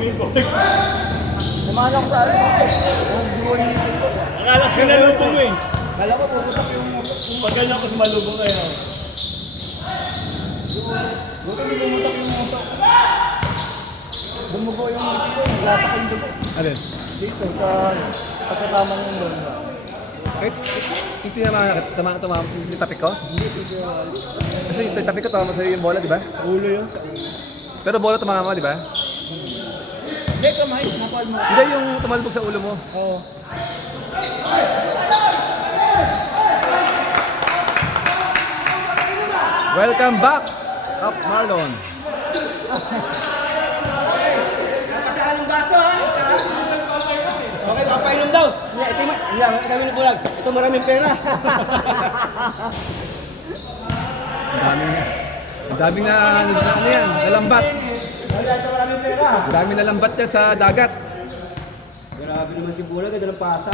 Naman ako sa ano. Akala ko sinalubong mo eh. Kala ko puputok yung... Pag ganyan ko sumalubong kayo. Buti hindi bumutok yung motor. Bumugo yung dito. Lasa ko yung dugo. Alin? Dito sa pagkatama ng doon. Wait, ito yung tama yung tapik ko? Kasi yung tapik ko tama sa'yo yung bola, di ba? Ulo yun. Pero bola tumama mo, di ba? Hindi, kamay. Napal mo. Hindi yung tumalbog sa ulo mo. Oo. Welcome back, Up Marlon. Okay, papainom daw. Ito yung kami ng bulag. Ito maraming pera. Ang daming na, ano yan, nalambat. Wala sa maraming pera. Ang daming nalambat yan sa dagat. Grabe naman si bulag. Ito ng pasa.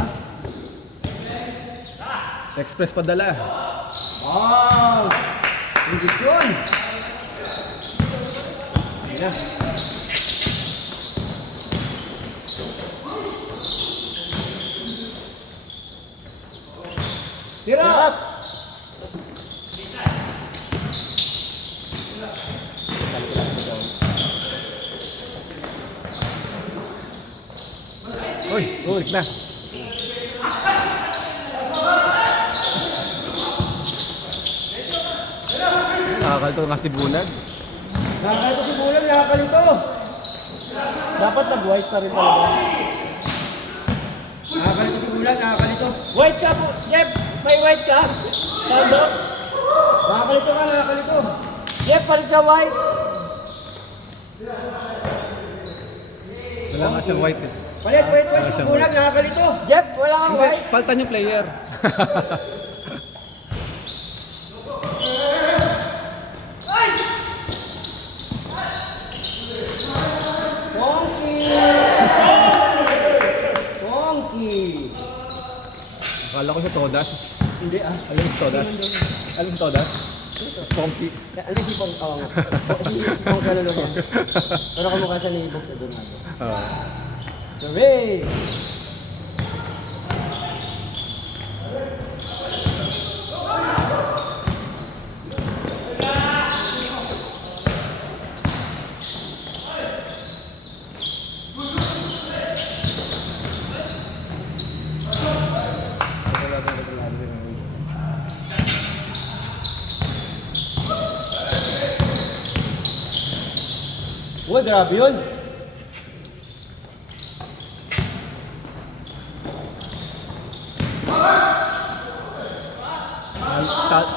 Express padala. Wow! Indisyon! Ayun na. Tira! Uy, ulit na. Nakakalito nga si Bunag. Nakakalito si Bulang, nakakalito. Dapat nag-white pa rin talaga. Nakakalito si Bulang, nakakalito. White ka po, Jeff! May white ka? Saldo? Nakakalito ka, nakakalito. Jeff, palit ka white. Wala nga siyang white eh. Palit si Bulang, nakakalito. Jeff, wala kang Hindi, white. paltan yung player. Ponky! Ponky! Akala ko sa Todas. Hindi ah. Alam mo sa Todas? Alam mo sa Todas? Sponky. Alam si Pong, oo nga. Si Pong kalalo yan. Pero kamukha siya ni Box Adonado. Oo. Hooray! Uy, grabe yun.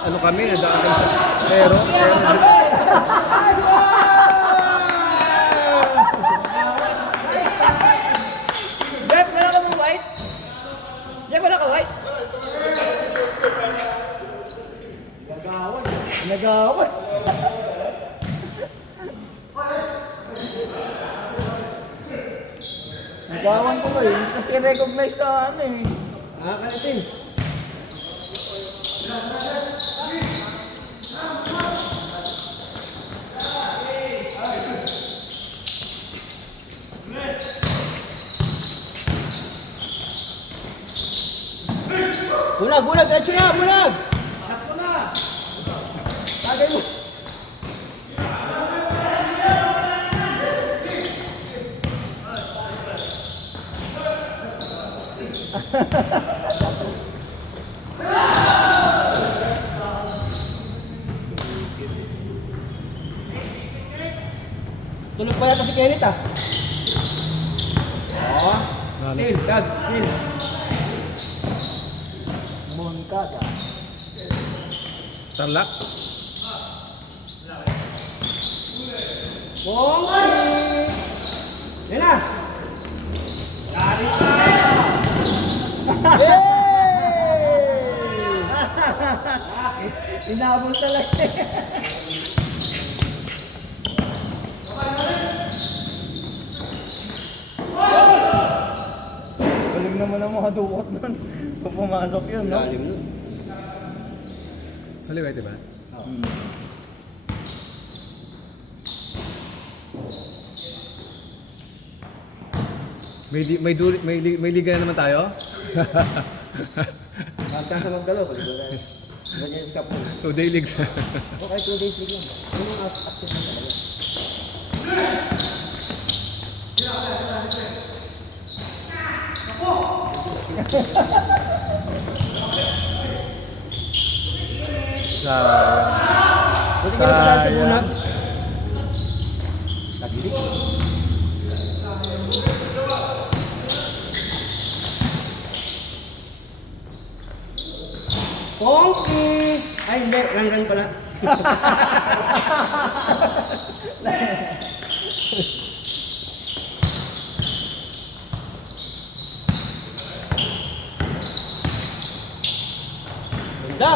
Ano kami, nadaan kami sa pero Jeff, wala ka bang white? Jeff, wala ka white? Nagawan. Nagawan. Nagawan ko ba yun? Kasi recognize na ano eh. Nakakalitin. Bulag, bulag, diretso na, bulag! Sakto na! Tagay mo! Tulog pa yata si Kenneth ah. Oo. Still, Dad, still. Moncada. Tarlac. Ponky! Yan na! Hey! Inabol talaga. Galing naman ang mga dukot nun. Kung pumasok yun, no? Lalim nun. Haliway, diba? May liga na naman tayo? Magkasa magdalo. Pag ito tayo. Ganyan sa kapon. 2-day league. Okay, 2 days league lang. Ano yung active na talaga? Buti ka na sa bunag. Tagilik. Pongki! Ay, hindi. Rang-rang pala. Ganda!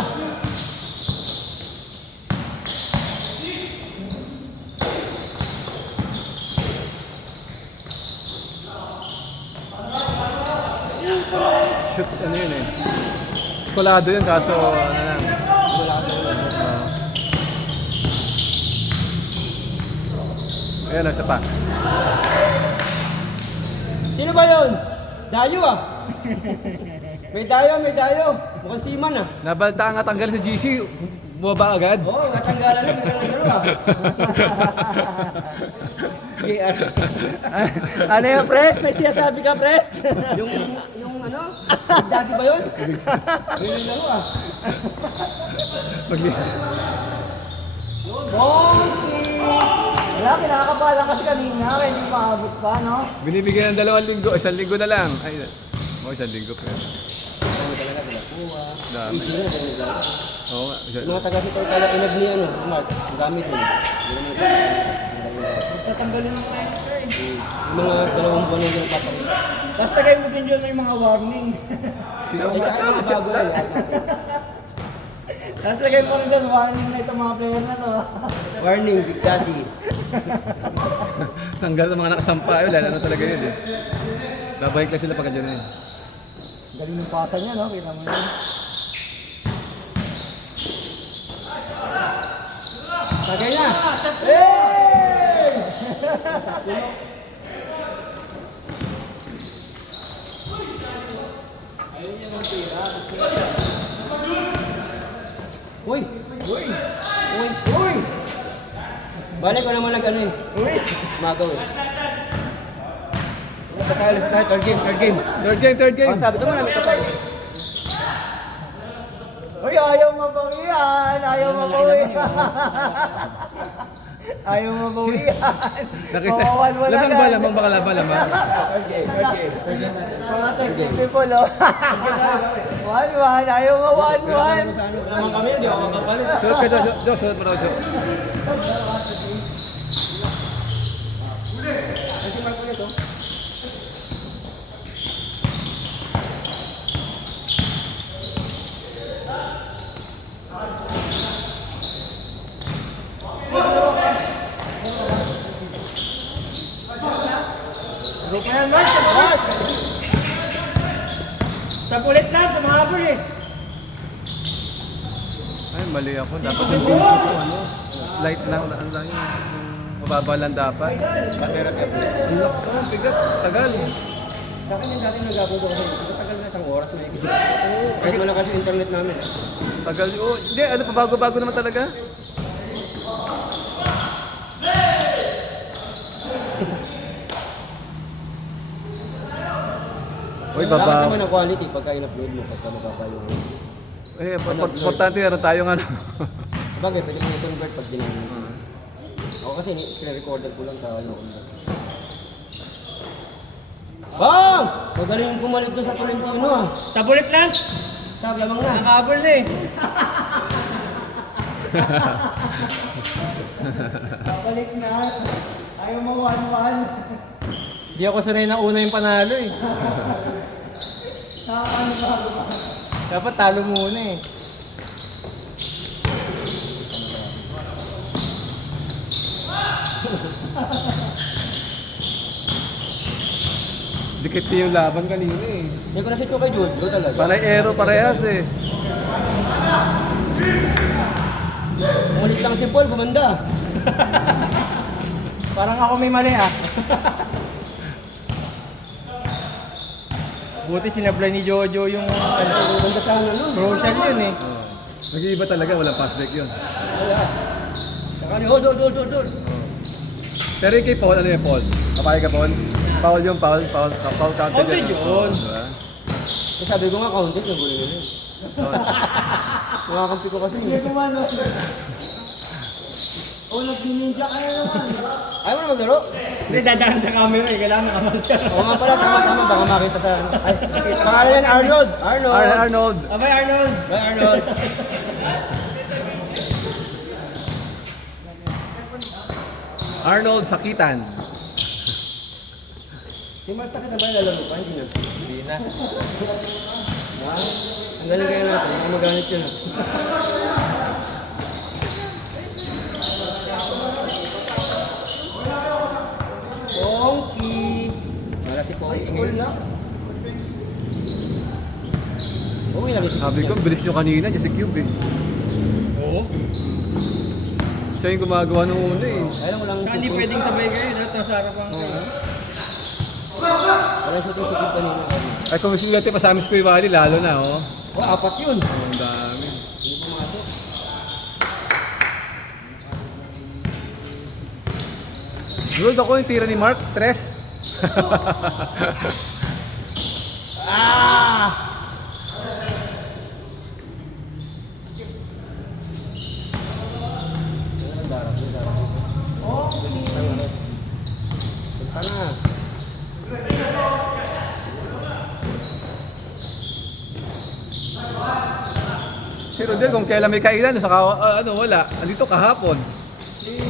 Shoot, ano yun eh. Eskolado yun, kaso ano lang. Ayan, isa pa. Sino ba yun? Dayo ah. May dayo, may dayo. Mukhang seaman ah. Nabalta nga tanggal sa GC, bumaba agad. Oo, oh, natanggalan lang. Natanggalan ah. JR. Ano yung pres? May sinasabi ka, pres? yung ano? Daddy ba yun? Yun yung laro ah. Bonky! Wala, pinakakabalan kasi kanina. Kaya hindi maabot pa, no? Binibigyan ng 2 linggo, 1 linggo na lang. Ay, 1 linggo pa yun. Dami. Oo nga. Mga taga si Toy pala inag ni ano, Mark, ang gamit yun. Tatanggalin ng client ko eh. Yung mga 2 buwan na yung papalit. Tapos tagay mo din dyan may mga warning. Sino Ay, ba? kaya mga bago yan. Tapos tagay mo rin dyan warning na itong mga player na to. Warning, Big Daddy. Tanggal ng mga nakasampa. Ay, wala na talaga yun eh. Babalik lang sila pagka dyan eh. Galing ng pasa niya, no? Kita mo yun. Tagay na! Hey! Uy! Uy! Uy! Uy! Balik ko naman nag ano eh. Uy! Magaw eh. Sa tayo, third game, third game. Third game. Oh, sabi ito marami pa tayo. Uy, ayaw mabawian! Ayaw mabawian! Ayaw mabawian! Nakita. Mawawan mo Lamang na ba? agad. Lamang ba? Lamang. Third game, third game, third game. Mga technical, oh. 1-1, ayaw nga 1-1. Naman kami, hindi ako makapalit. Sunod ka, Jo. Sunod mo raw, Jo. Group na yan, Mark. Sa pulit lang, sa mga habol eh. Ay, mali ako. Dapat yung pincho ko, ano? Light lang, ano lang yun. Mababa lang dapat. Ang lak ko, bigat, tagal. Sa akin yung dati nag-abot ko kasi matagal na isang oras na ikot. Kahit wala kasi internet namin. Tagal, oh, hindi, ano, pabago-bago naman talaga. Uy, Dapat baba. naman ang quality pagka in-upload mo, pagka mababa yung... Eh, importante ano tayong ano. Bagay, pwede mo i-convert pag ginamit mo. Ako kasi screen recorder ko lang sa ano. Bang! Magaling pumalit doon sa Tolentino ah. Sa pulit lang. Sabi lamang na. Nakahabol na eh. Balik na. Ayaw mo 1-1. Hindi ako sanay na una yung panalo eh. Ano ba? Dapat talo muna eh. Dikit yung laban kanina eh. Hindi ko na-set ko kay Jojo talaga. Panay aero parehas eh. Ulit lang si Paul, gumanda. Parang ako may mali ah. Buti sinablay ni Jojo yung ganda sana nun. Crucial yun eh. Nag-iiba talaga, walang pass break yun. Saka ni, hold. Pero yung kay Paul, ano yung Paul? Kapaya ka Paul? Foul yung foul counted Counted yun. Diba? Kasi sabi ko nga, counted yung gulo yun. Nakakampi ko kasi. Sige kumano. O, nag-ninja ka na naman. Ayaw mo na maglaro? Hindi, dadaan sa camera eh. Kailangan nakamalsa. Oo nga pala, tama. Baka makita sa... Ay, pangalan yan, Arnold. Arnold! Abay, Arnold. Bye, Arnold. Arnold Sakitan. Si Mark Sakit na ba yung lalaro pa? Hindi na. Hindi na. Ang galing kaya natin, baka maganit yun. Pongki! Wala si Pongki ngayon. Uwi lang si Sabi ko, bilis nyo kanina, dyan si Cube eh. Oo. Siya yung gumagawa nung una eh. Alam mo lang yung Hindi supong. pwedeng sabay kayo. Tapos sa harapan ko. Wala yung supong kanina. Ay kung gusto nyo natin pasamis ko yung Wally, lalo na oh. Oh, apat yun. Ang dami. Hindi pumasok. Ruled ako yung tira ni Mark, tres. Ah! Punta na. Si Rodel, kung kailan may kailan, saka ano, wala. Andito kahapon. Hindi,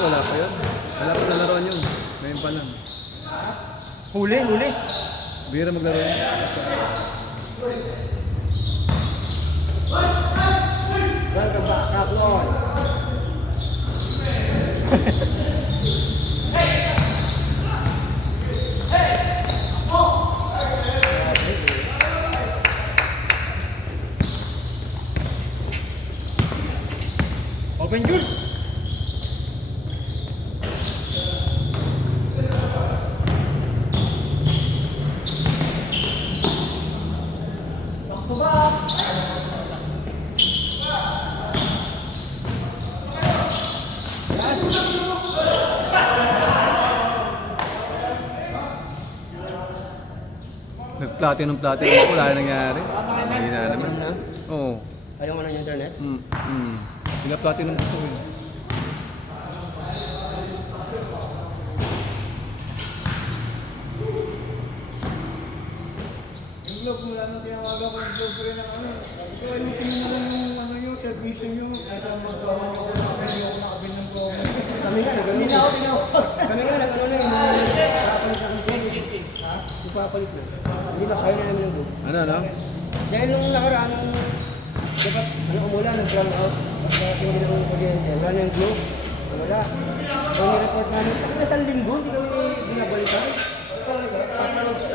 wala pa yun. Wala pa nalaroan yun. Ngayon pa lang. Huli. Bira maglaro yun. Welcome back, Kaploy. Open Jules. Nag-platinum ako, wala na nangyari. Hindi na naman. Oo. Ayaw mo na yung internet? Pina-platinum ko eh. Yung vlog mo lang nung tinawagan ko yung vlog ko rin ng ano. Ito, ayusin mo na lang yung ano yung service nyo. Nasa magkawa ko na kayo yung nakabin ng promo. Kami nga, nagano. Kami nga, nagano na yung ipapalit na. Hindi ba, kaya na namin yung book. Ano? Dahil nung nakaraan, dapat, umulan, nag-brown out. Basta tingin ng kuryente. Wala na yung glue. Wala. So, ni-report namin, isang linggo, hindi kami binabalitan.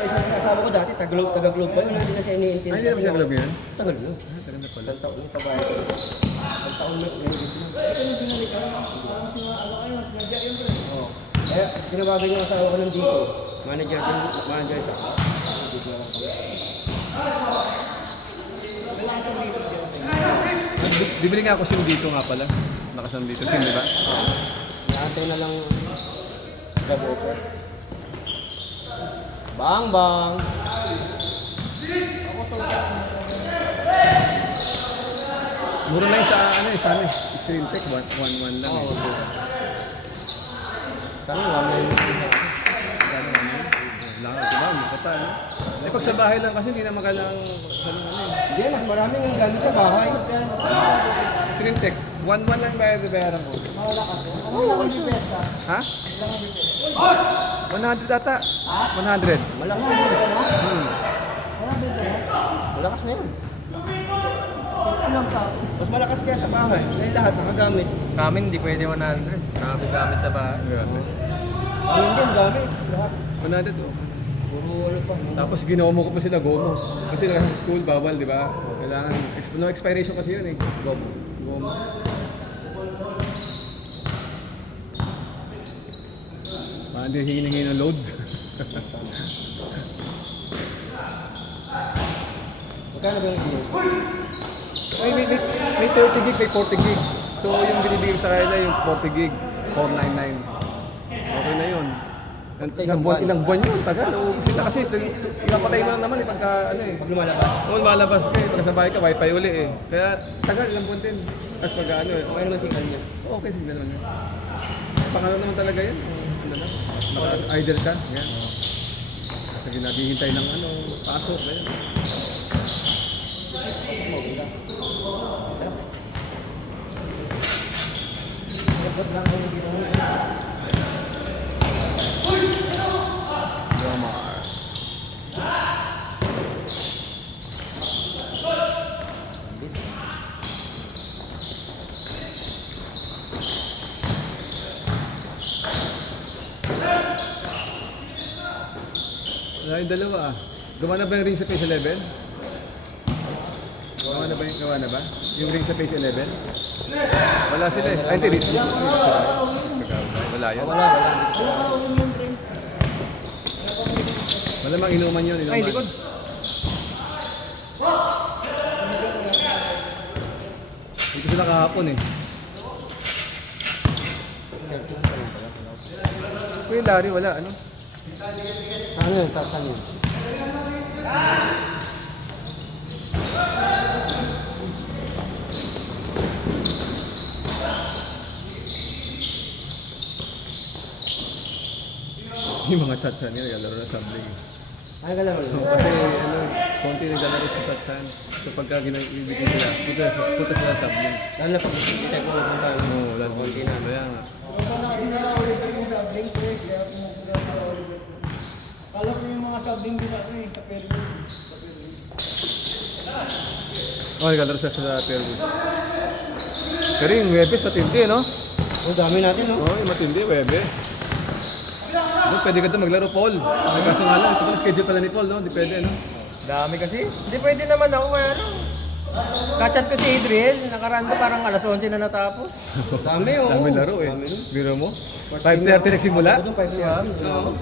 Isang asawa ko dati, taga-globe pa yun. Hindi na siya iniintindi. Ay, hindi naman siya glove yun? Tagal yun. Tagal na pala. Isang taon yung kabayo. Isang taon na pinagigit na. Ito yung binalikan. Parang ano kayo, mas nagya yun. Oo. Kaya, tinawagan yung asawa ko ng dito. Manager siya. Dito na lang kami. Bibili nga ako SIM dito nga pala. Nakasam dito. SIM, di ba? Naantay na lang job offer. Bang! Mura lang sa ano eh, sa amin. Extreme Tech, 1-1 lang. Oo, eh. okay. Sana wala yung Wala ka, diba? Maka pa, no? Eh, pag sa bahay lang kasi, hindi naman kailangang sa ano eh. Hindi, mas maraming ang gamit sa bahay. Extreme Tech, 1-1 lang bayaran ko. Ha? 100 ata. 100. Malakas na yun. Malakas na yun. Mas malakas kaya sa bahay. Ngayon lahat nakagamit. Kami hindi pwede 100. Gamit sa bahay. Grabe. Ngayon din gamit. Lahat. 100 oh. Puro ano pa. Tapos ginomo ko pa sila gomo. Kasi nasa school, bawal, di ba? Kailangan, no expiration kasi yun eh. Gomo. Hindi hingi ng load. Magkano ba yung gig? May 30 gig, may 40 gig. So yung binibigay ko sa kanila yung 40 gig, 499. Okay na yun. Ilang buwan yun, tagal. O, sila kasi, pinapatay mo lang naman pagka, ano eh. Pag lumalabas. Oo, malabas ka eh. Pagka sa bahay ka, wifi uli eh. Kaya, tagal, ilang buwan din. Tapos pag ano eh. Okay naman signal niya. Okay, sige naman yun. Pangalaw naman talaga yun. Ano na, naka-idle ka. Yan. Sige, naghihintay ng ano, pasok. Ganyan. Dapat lang ako dito. Wala yung dalawa ah. Gawa na ba yung ring sa page 11? Gawa na ba? Yung ring sa page 11? Wala sila eh. Ay, hindi. Wala yan. Wala mang inuman yun. Ay, likod. Dito sila kahapon eh. Kuya Larry, wala ano? Ano yun? Saan yun? Yung mga satsan nila, naglalaro na sabling. Ano ka lang? Kasi ano, konti naglalaro sa satsan. So pagka ginibigay sila, punta sila sa sabling. Lalo na pag kita ko pumunta. Oo, lalo konti na. Kaya nga. Kala ko yung mga sabing ko sa akin sa Peru. Oh, naglalaro siya sa Fairwood. Pero yung Webes matindi, no? Oh, dami natin, no? Oo, yung matindi, Webes. No, pwede ka doon maglaro, Paul. Ay, kaso nga lang, ito pala schedule pala ni Paul, no? Hindi pwede, no? Dami kasi. Hindi pwede naman ako, ano. Kachat ko si Adriel, nakaranda parang alas 11 na natapos. Dami, oh. Dami laro, eh. Biro mo? 5:30 nagsimula? Doon, 5:30. Oo.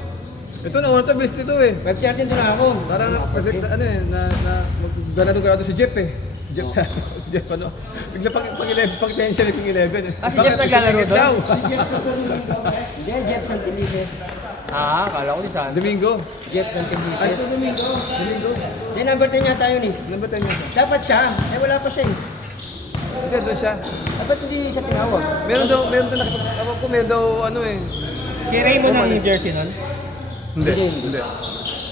Ito na, una to best ito, eh. 5:30 doon ako. Parang, ano eh, ganado-ganado si Jeff, eh. Jeff sa, si Jeff ano, bigla pag 10 siya, pang 11. Ah, si Jeff naglalaro doon? daw. Hindi, Jeff Santelices. Ah, kala ko si Sandy. Domingo. Jeff Ay, Santelices. ito Domingo. Domingo. Hindi, number 10 yata yun eh. Number 10 niya. Dapat siya. Eh, wala pa siya eh. Hindi, doon siya. Dapat hindi siya tinawag. Meron daw, nakikita ko, meron daw, ano eh. Kay Raymond ang jersey nun? Hindi.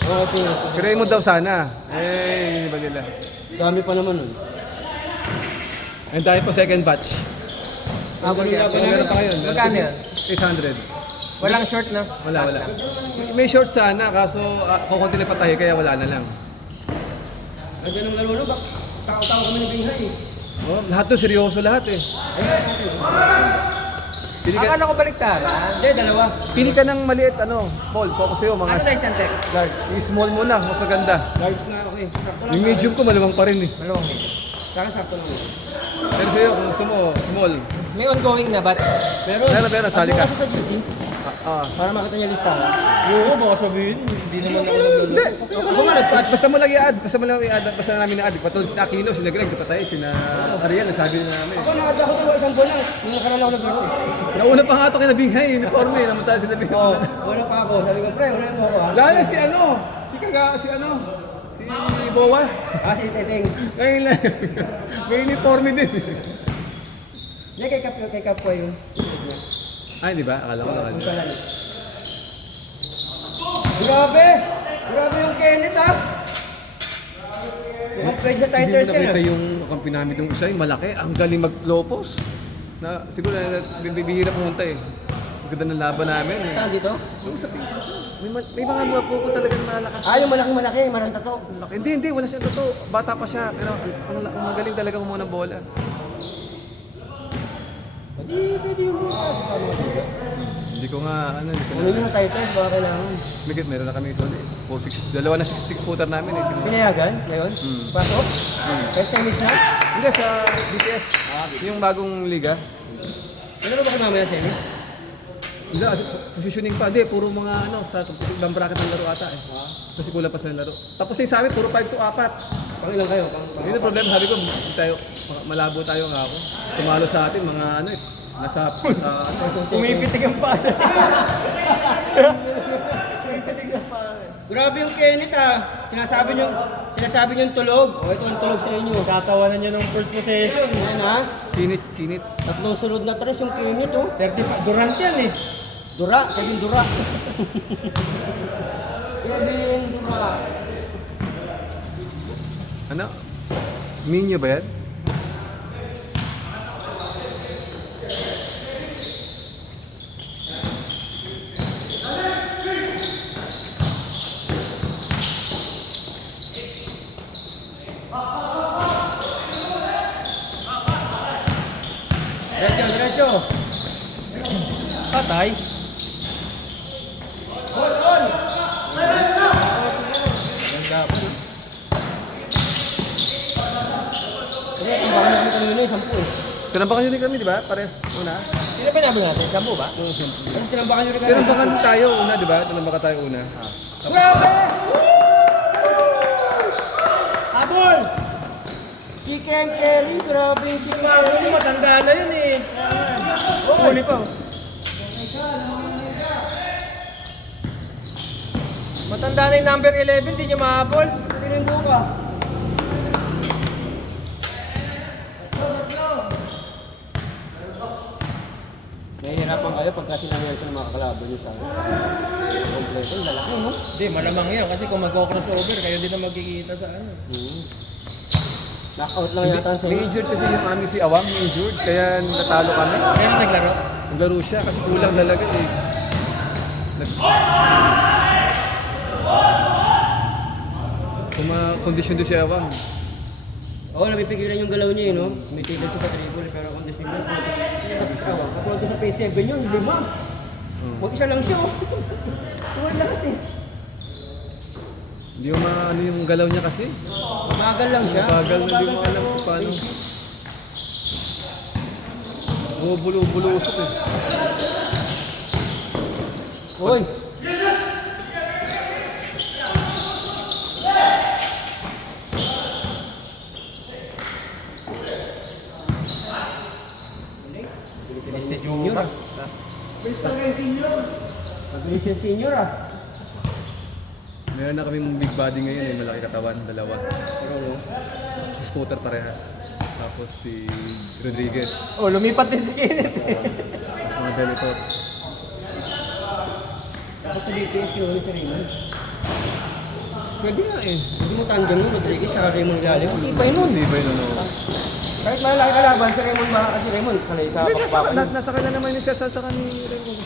Oo, ito. Kirain mo daw sana. Eh, iba nila. Dami pa naman nun. And tayo po second batch. Meron pa ngayon. Magkano yan? 800. Walang short na? Wala. May short sana, kaso kukunti na patay, kaya wala na lang. Ang ganun lalo ba? Tao-tao kami nabinghay eh. Oh, lahat to seryoso lahat eh. Pili ka, Akala ko baliktaran. Hindi, dalawa. pili ka ng maliit, ano, Paul, focus sa'yo, mga Ano na isang tech? large. Yung small muna, mas maganda. Large na ako eh. Sakto lang. Yung medium ko, malamang pa rin eh. Malawang eh. Saka sakto lang eh. Pero sa'yo, kung gusto mo, small. May ongoing na bat? Meron, sali ka. Ano kasi sa GC? Para makita niya listahan. Oo, baka sabihin. Hindi naman ako Hindi. Ako nga nagpat. Basta mo lang i-add, basta namin na-add. Patulad si Aquino, si Greg, patay, si Ariel, nagsabi na namin. Ako nakada ako sa isang buwan lang. Yung nakaraan ako naglaro eh. Nauna pa nga ito kay Nabinghay, uniforme, namunta si Nabinghay. Oo, wala pa ako. Sabi ko, pre, wala mo ako ha. Lalo si Bowa. Ah, si Teteng. Ngayon lang, may uniforme din. Hindi, kay Kap ko yun. Ay, di ba? Akala ko lang. Grabe! Grabe yung Kenneth ha! Upgrade sa Hindi mo titles yan nakita ah. yung kampinamit ng isa, yung malaki. Ang galing mag-lopos. Na, siguro na bibihira pumunta eh. Ang ganda ng laban namin eh. Saan dito? May mga po talaga na malakas. Ah, yung malaki-malaki, marang tato. Hindi, wala siyang totoo. Bata pa siya, pero ang magaling talaga kumuha ng bola. Hindi, pwede yung Hindi ko nga, hindi ko Ano yung titles, baka kailangan. Meron na kami ito eh. Dalawa na 66 footer namin eh. Pinayagan, ngayon? Pasok? Kahit semis na? Hindi, sa BTS. Yung bagong liga. Ano ba kayo mamaya semis? Hindi, positioning pa. Hindi, puro mga ano, sa ibang bracket ng laro ata eh. Kasi kulang pa sa laro. Tapos yung sabi, puro 5 to 4. Pangilan kayo? Hindi na problema, sabi ko, hindi tayo, malabo tayo nga ako. Tumalo sa atin, mga ano eh, nasa, Pumipitig ang pala. Grabe yung Kenneth ah. Sinasabi niyo yung tulog. O ito ang tulog sa inyo. Tatawanan niyo ng first possession. Ayan ha. kinit. Tatlong sunod na tres yung Kenneth oh. 35, Durant yan eh. Kevin Dura. Kevin Dura. Ano? Minyo ba yan? Diretso. Patay. Kaya ang baka namin kanina yung 10 eh. Tinambakan nyo kami, di ba? Pare, una. Sino ba namin natin? Sampo ba? Ano tinambakan nyo rin kanina? Tinambakan tayo una, di ba? Tinambakan tayo una. Grabe! Habol! Chicken curry. Grabe yung chicken Habol, curry. matanda na yun eh. Huli pa. Matanda na yung number 11, di niya mahabol. Tinindo ka. Nahihirapan kayo pagka sinabi yan sa mga kalaban nyo sa akin. Kompleto, yung lalaki mo. Hindi, malamang yan kasi kung mag-crossover, kayo din na magkikita sa ano. Knockout lang yata sa May inyo. injured kasi yung aming si Awam, may injured. Kaya natalo kami. Kaya naglaro? Naglaro siya kasi kulang talaga eh. Kondisyon doon si Awam. Oo, napipigilan yung galaw niya no? Tumitigil siya sa dribble, pero kung disipline ko, kapag sa P7 yun, 5. Mag-isa lang siya, oh. Tuwal lahat eh. Hindi mo ano yung galaw niya kasi. Mabagal lang siya. Bagal na hindi mo alam kung paano. Bulo-usok eh. Uy! Este Junior. Mabilis yung senior ah. Meron na kaming big body ngayon eh, malaki katawan, dalawa. Pero no? Si Scooter parehas. Tapos si Rodriguez. Oh, lumipat din si Kenneth. Mga Bellator. Tapos sa BTS, kinuha si Raymond. Pwede nga eh. Hindi mo tandem mo, Rodriguez, sa Raymond Galing. Hindi pa yun. Hindi ba yun ano? Kahit malaki kalaban, si Raymond ba? Kasi Raymond, sanay sa kapapapa niya. Nasa kanya naman yung siya sa ni Raymond.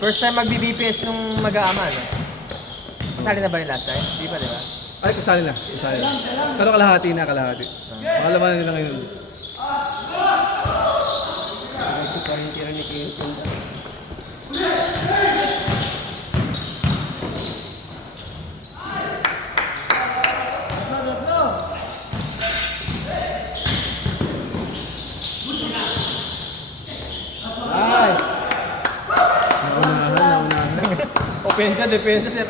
First time mag-BBPS nung mag-aama, no? Masali na ba yung last time? Di ba, di ba? Ay, kasali na. Pero kalahati na, kalahati. Makalaman na nila ngayon. Ito pa rin tira ni Kenneth. Ay! Naunahan. Opensa, depensa, sir.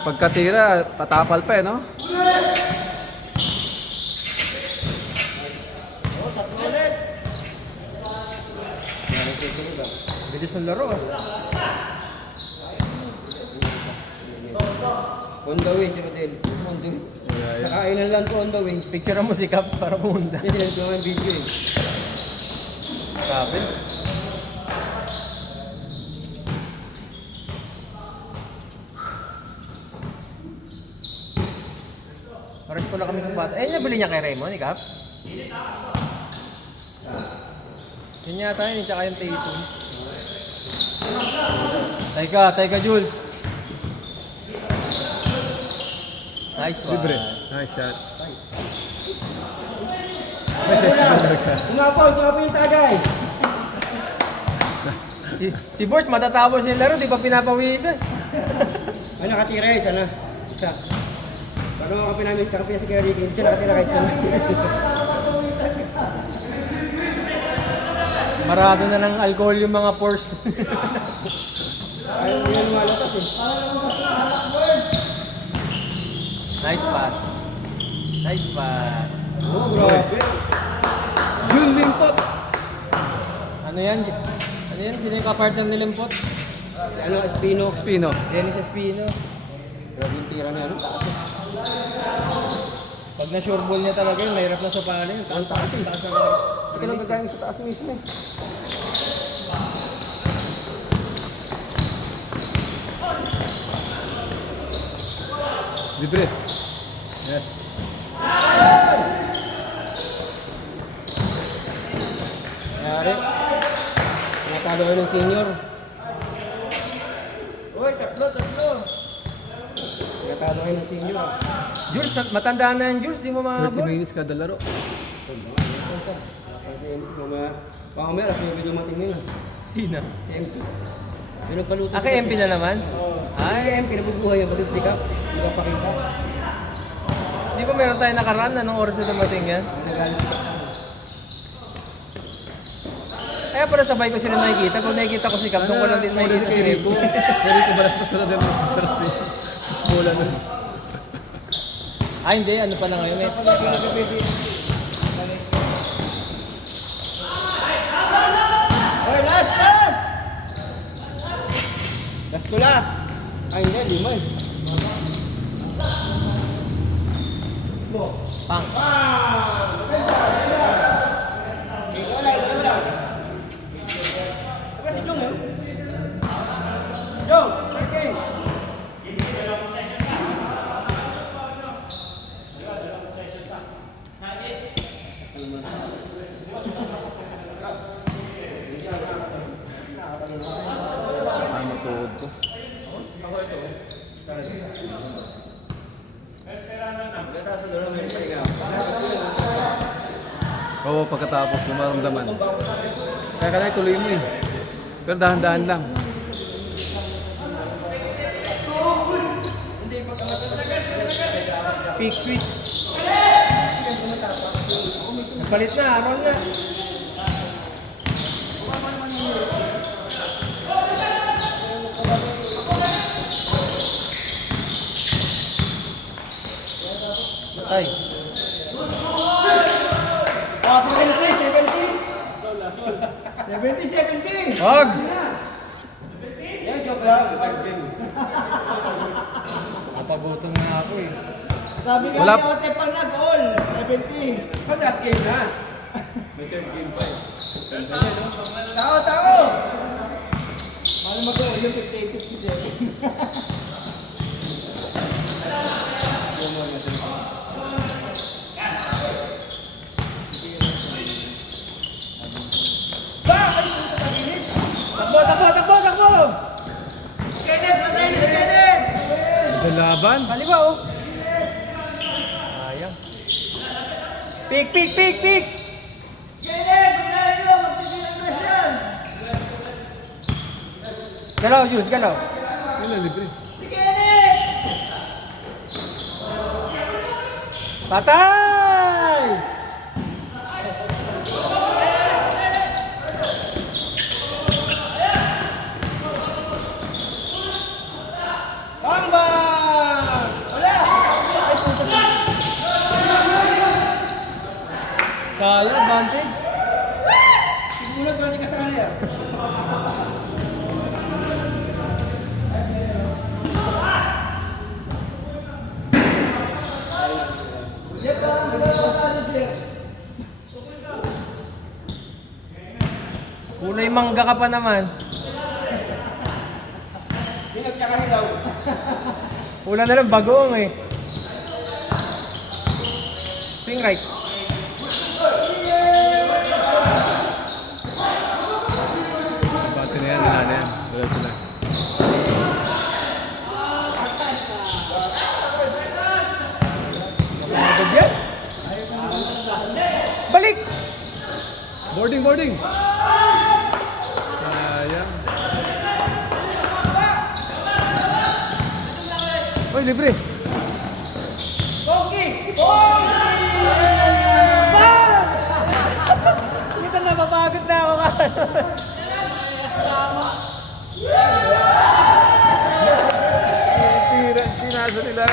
Pagkatira, patapal pa eh, no? Bilis ng laro, ah. On the way, si Rodel. On the way. Wala Sa kainan lang to on the way. Picture mo si Cap para pumunta. Hindi, nilagyan ko ng video eh. Grabe. Pares ko na kami sa bata. Eh, nabili niya kay Raymond, Cap? Yun yata yun, tsaka yung Tatum. Teka, Jules. Nice one. Libre. Nice shot. Tumapaw yung tagay. Si Boss, matatapos yung laro, di ba pinapawisan? Ay, nakatira isa na. Isa. Paano ako pinamit kakampi si Kerry King? Siya nakatira kahit saan. Parado na ng alcohol yung mga pores. Ayaw nila lumalabas eh. Nice pass. Nice pass. Oh, grabe. Jun Limpot! Ano yan? Ano yan? Sino yung kapartner ni Limpot? Ano? Espino. Espino. Dennis Espino. Grabe yung tira na yan. Pag na-sure ball niya talaga yun, mahirap na sa pala yun. Ang taas eh. Taas na. Ito lang gagawin sa taas mismo. Libre. Yes. Nangyari. Natalo kayo ng senior. Uy, tatlo. Natalo kayo ng senior. Jules, matandaan na yan Jules. Di mo 30 makabol. minutes kada laro. Mamaya, alas yung video matingin ah. Sina? Si MP. Pinagpaluto Kay MP na naman? Ay, MP nabubuhay yung batid sikap. Hindi ka pakita. Di ba meron tayo nakaraan? Anong oras na dumating yan? Nagalit ka. Kaya pala sabay ko sila nakikita. Kung nakikita ko si Cap, doon ko lang din nakikita si Rico. Rico balas pa na sarap eh. Bola na. Ah, hindi. Ano pala ngayon? May Uy, last! Last to last. Ay, hindi, lima eh. pang. Ay, matuod to. Oo, pagkatapos maramdaman. Kaya kaya tuloy mo eh. Pero dahan-dahan lang. Pick switch. Palit na. Roll na. Ay. 70. Wag! Yan, joke lang. Napagutom na ako eh. Sabi nga Wala. ni Ote pag nag-all, 70. Pag last game na. May third game pa eh. Tao! Paano mag-all yung 58-57? Takbo! Kenneth, patay si Kenneth! Ito laban. Kaliwa oh. Sayang. Pick! Kenneth, patay nyo! Magsibilang na siya! Galaw, Jules, galaw. Yun na, libre. Si Kenneth! Patay! Sayang, advantage. Sigunod, wala ka sa kanila. Kulay mangga ka pa naman. Ingat ka kanila. Pula na lang bagoong eh. Swing right. Bati na yan, wala na yan. Wala sila. Magod yan. Balik! Boarding! Sayang. Uy, libre! Dito na, mapagod na ako. Tinasa nila.